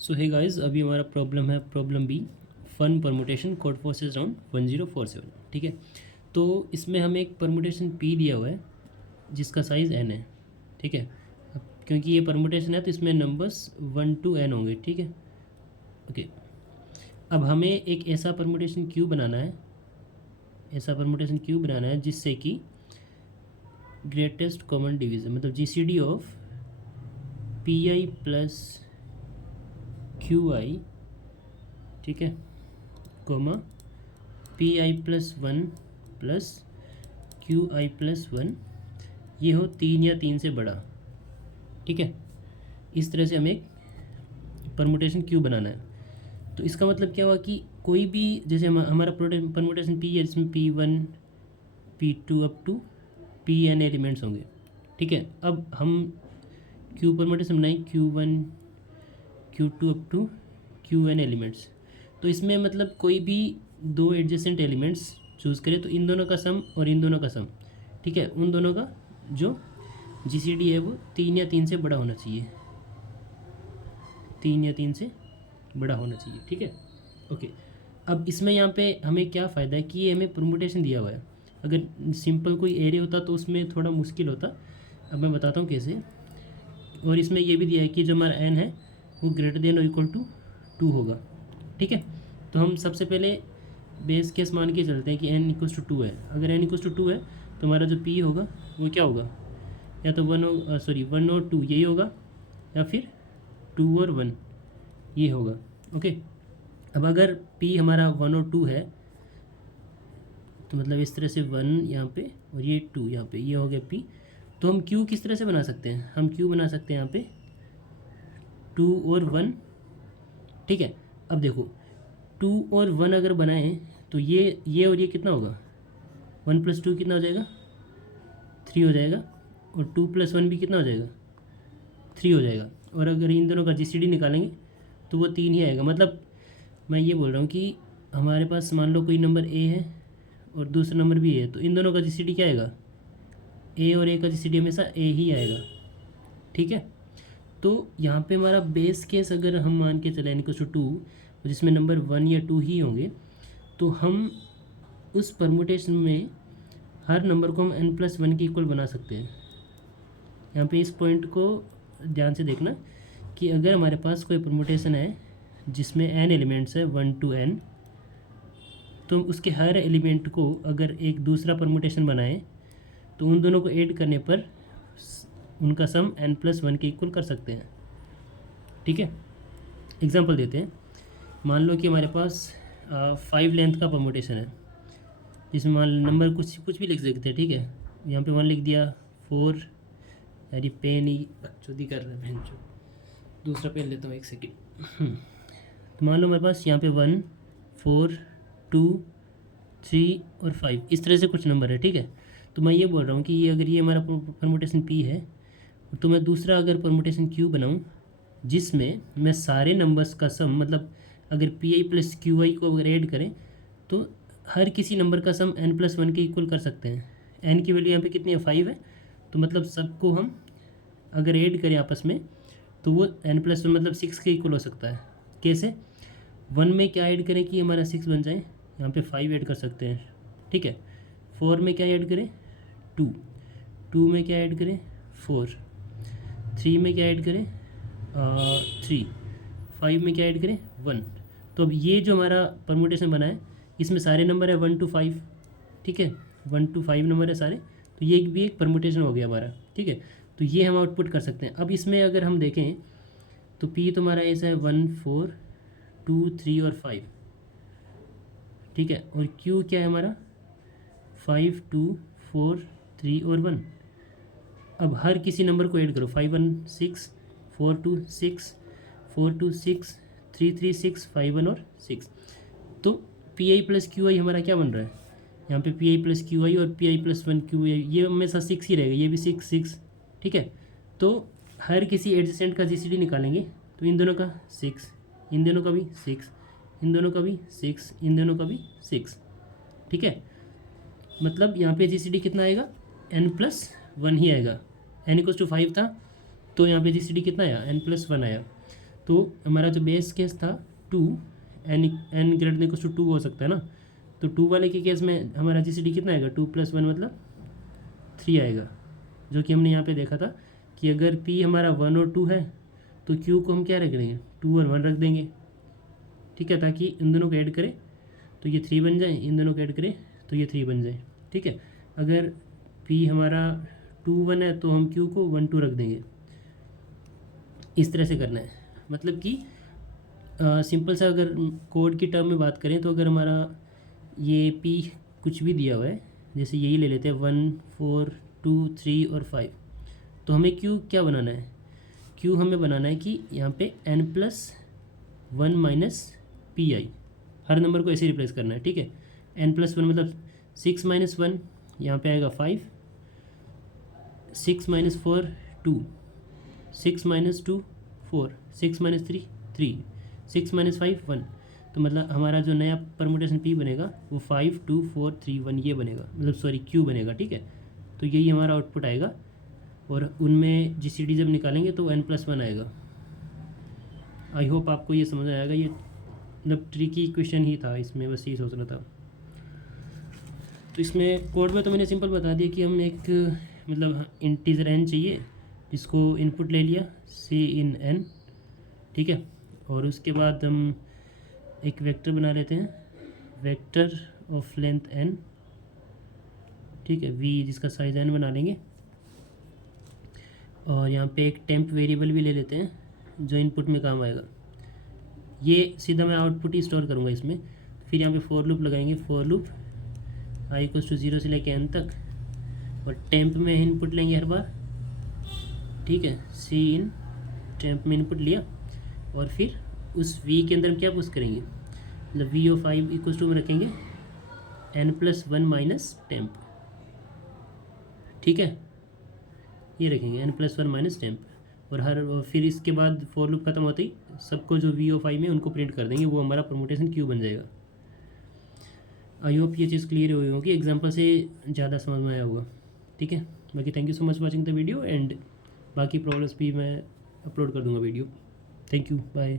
सो hey guys, अभी हमारा problem है problem B, fun permutation code forces round 1047। ठीक है, तो इसमें हमें एक परमुटेशन पी दिया हुआ है जिसका साइज़ एन है। ठीक है, अब क्योंकि ये परमुटेशन है तो इसमें नंबर्स 1 to n होंगे। ठीक है, ओके। अब हमें एक ऐसा परमुटेशन क्यू बनाना है, जिससे कि ग्रेटेस्ट कॉमन डिवीज़न मतलब GCD of P I plus Q I, ठीक है, comma P I plus one plus Q I plus one, ये हो 3 या 3 से बड़ा। ठीक है, इस तरह से हमें एक परमुटेशन क्यू बनाना है। तो इसका मतलब क्या हुआ कि कोई भी, जैसे हमारा परमुटेशन पी है जिसमें P1 P2 up to Pn elements होंगे। ठीक है, अब हम क्यू परमुटेशन बनाएं Q1 Q2 up to Qn elements. तो इसमें मतलब कोई भी दो एडजेसेंट एलिमेंट्स चूज़ करें तो इन दोनों का सम और इन दोनों का सम, ठीक है, उन दोनों का जो जीसीडी है वो 3 या 3 से बड़ा होना चाहिए, 3 या 3 से बड़ा होना चाहिए। ठीक है, ओके। अब इसमें यहाँ पे हमें क्या फ़ायदा है कि ये हमें परमुटेशन दिया हुआ है। अगर सिंपल कोई एरे होता तो उसमें थोड़ा मुश्किल होता। अब मैं बताता हूँ कैसे। और इसमें ये भी दिया है कि जो हमारा एन है वो ग्रेटर देन और इक्वल टू 2 होगा। ठीक है, तो हम सबसे पहले बेस केस मान के चलते हैं कि n इक्वल्स टू 2 है। अगर n इक्वल्स टू 2 है तो हमारा जो p होगा वो क्या होगा, या तो 1 और 2 यही होगा, या फिर 2 और 1 ये होगा। ओके, अब अगर p हमारा 1 और 2 है तो मतलब इस तरह से 1 यहाँ पे और ये 2 यहाँ पे, ये हो गया p। तो हम q किस तरह से बना सकते हैं, हम q बना सकते हैं यहाँ पे 2 और 1। ठीक है, अब देखो 2 और 1 अगर बनाएं तो ये और ये कितना होगा, 1 + 2 कितना हो जाएगा, 3 हो जाएगा, और 2 + 1 भी कितना हो जाएगा, 3 हो जाएगा। और अगर इन दोनों का जीसीडी निकालेंगे तो वो 3 ही आएगा। मतलब मैं ये बोल रहा हूँ कि हमारे पास मान लो कोई नंबर ए है और दूसरा नंबर भी है, तो इन दोनों का जीसीडी क्या आएगा, ए और ए का जीसीडी हमेशा ए ही आएगा। ठीक है, तो यहाँ पे हमारा बेस केस अगर हम मान के चले n = 2, जिसमें नंबर 1 या 2 ही होंगे, तो हम उस परमुटेशन में हर नंबर को हम n+1 के इक्वल बना सकते हैं। यहाँ पे इस पॉइंट को ध्यान से देखना कि अगर हमारे पास कोई परमुटेशन है जिसमें n एलिमेंट्स है 1 to n, तो उसके हर एलिमेंट को अगर एक दूसरा परमुटेशन बनाएं तो उन दोनों को ऐड करने पर उनका सम n+1 के इक्वल कर सकते हैं। ठीक है, एग्जांपल देते हैं। मान लो कि हमारे पास 5 लेंथ का परमुटेशन है जिसमें मान नंबर कुछ भी लिख सकते हैं। ठीक है, यहाँ पे मान लिख दिया 4, यार ये पेन ही बकचोदी कर रहे हैं, दूसरा पेन लेता हूँ, एक सेकेंड। तो मान लो हमारे पास यहाँ पे 1 4 2 3 और 5 इस तरह से कुछ नंबर है। ठीक है, तो मैं ये बोल रहा हूँ कि ये अगर ये हमारा परमुटेशन p है तो मैं दूसरा अगर परमुटेशन q बनाऊँ जिसमें मैं सारे नंबर्स का सम, मतलब अगर P I plus Q I को अगर ऐड करें तो हर किसी नंबर का सम n+1 के इक्वल कर सकते हैं। n की वैल्यू यहाँ पे कितनी है, 5 है, तो मतलब सबको हम अगर ऐड करें आपस में तो वो n+1 मतलब 6 के इक्वल हो सकता है। कैसे, 1 में क्या ऐड करें कि हमारा 6 बन जाए, यहाँ पे 5 ऐड कर सकते हैं। ठीक है, 4 में क्या ऐड करें, 2, 2 में क्या ऐड करें, 4, 3 में क्या ऐड करें, 3, 5 में क्या ऐड करें, 1। तो अब ये जो हमारा परमुटेशन बना है इसमें सारे नंबर है 1 to 5। ठीक है, 1 to 5 नंबर है सारे, तो ये भी एक परमुटेशन हो गया हमारा। ठीक है, तो ये हम आउटपुट कर सकते हैं। अब इसमें अगर हम देखें तो p तो हमारा ऐसा है 1 4 2 3 और 5। ठीक है, और q क्या है हमारा 5 2 4 3 और 1। अब हर किसी नंबर को ऐड करो, 5 1 6 4 2 6 4 2 6 3 3 6 5 1 और 6। तो P I plus Q I हमारा क्या बन रहा है, यहाँ पे पी आई प्लस क्यू आई और पी आई प्लस 1 क्यू आई, ये हमेशा 6 ही रहेगा, ये भी 6 6। ठीक है, तो हर किसी एडजेसेंट का जीसीडी निकालेंगे तो इन दोनों का 6, इन दोनों का भी 6, इन दोनों का भी 6, इन दोनों का भी 6। ठीक है, मतलब यहाँ पे जीसीडी कितना आएगा, n+1 ही आएगा। n = 5 था तो यहाँ पे जीसीडी कितना आया, n+1 आया। तो हमारा जो बेस केस था 2, n greater than equal to 2 हो सकता है ना, तो 2 वाले के केस में हमारा GCD कितना आएगा, 2 + 1 मतलब 3 आएगा, जो कि हमने यहाँ पे देखा था कि अगर P हमारा 1 और 2 है तो Q को हम क्या रख देंगे, 2 और 1 रख देंगे, ठीक है, ताकि इन दोनों को ऐड करें तो ये 3 बन जाए, इन दोनों को ऐड करें तो ये 3 बन जाए, ठीक है। अगर P हमारा 2 1 है तो हम Q को 1 2 रख देंगे। इस तरह से करना है, मतलब कि सिंपल सा अगर कोड की टर्म में बात करें तो अगर हमारा ये P कुछ भी दिया हुआ है, जैसे यही ले लेते हैं 1 4 2 3 और 5, तो हमें Q क्या बनाना है, Q हमें बनाना है कि यहाँ पे n+1 - pi, हर नंबर को ऐसे रिप्लेस करना है, ठीक है। n+1 मतलब 6 - 1, यहाँ पे आएगा 5, 6 - 4 2, 6 - 2 4, 6 - 3 3, 6 - 5 1, तो मतलब हमारा जो नया परमुटेशन P बनेगा वो 5 2 4 3 1 ये बनेगा, मतलब सॉरी Q बनेगा, ठीक है। तो यही हमारा आउटपुट आएगा, और उनमें GCD जब निकालेंगे तो n+1 आएगा। आई होप आपको ये समझ आएगा, ये मतलब ट्रिकी क्वेश्चन ही था, इसमें बस यही सोच रहा था। तो इसमें कोड में तो मैंने सिंपल बता दिया कि हम एक मतलब इंटीजर n चाहिए जिसको इनपुट ले लिया Cin, ठीक है, और उसके बाद हम एक वेक्टर बना लेते हैं, वेक्टर ऑफ लेंथ n, ठीक है, v जिसका साइज n बना लेंगे, और यहाँ पे एक टेम्प वेरिएबल भी ले लेते हैं जो इनपुट में काम आएगा। ये सीधा मैं आउटपुट ही स्टोर करूँगा इसमें। फिर यहाँ पे फॉर लूप लगाएंगे, फॉर लूप i = 0 से लेके n तक, और टेम्प में इनपुट लेंगे हर बार, ठीक है, Cin टेम्प में इनपुट लिया, और फिर उस v के अंदर हम क्या पुश करेंगे, मतलब v ऑफ i = में रखेंगे n+1 - टेम्प, ठीक है, ये रखेंगे n+1 - टेम्प, और फिर इसके बाद फॉर लूप खत्म होते ही सबको जो v ऑफ i में उनको प्रिंट कर देंगे, वो हमारा परमुटेशन Q बन जाएगा। आई होप ये चीज़ क्लियर हुई होगी, एग्जांपल से ज़्यादा समझ में आया होगा, ठीक है। बाकी thank you so much watching the video, and बाकी प्रॉब्लम्स भी मैं अपलोड कर दूंगा वीडियो। Thank you, bye.